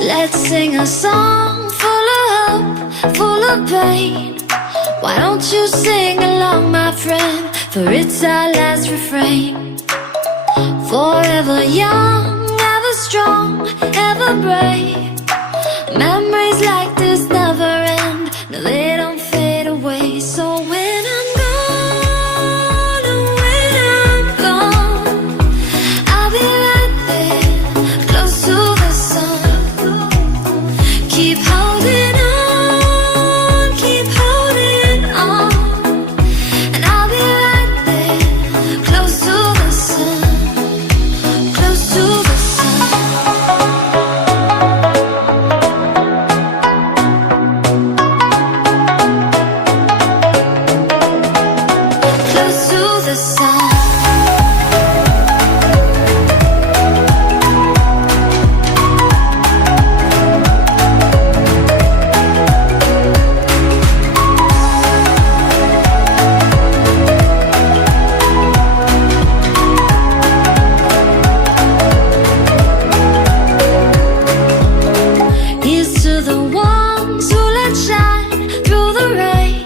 Let's sing a song full of hope, full of pain. Why don't you sing along, my friend? For it's our last refrain. Forever young, ever strong, ever brave. Memories like this never end. No, they don't fade away. So when I'm gone, oh, when I'm gone, I'll be right there, close to the sun. Keep holding on, keep holding on. And I'll be right there, close to the sun, close to the sun. Close to the sun. Here's to the ones who let shine through the rain,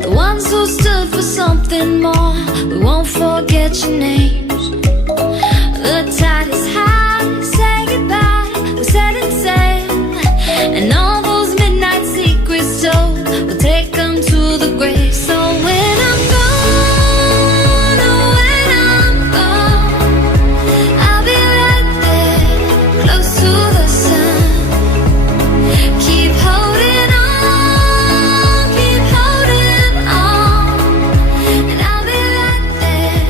the ones who stood for something more. We won't forget your names. The tide is high, say goodbye, we're setting sail. And all those midnight secrets told, we'll take them to the grave. So when I'm gone, oh, when I'm gone, I'll be right there, close to the sun. Keep holding on, keep holding on. And I'll be right there,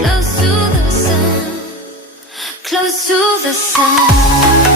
close to the sun, close to the sun.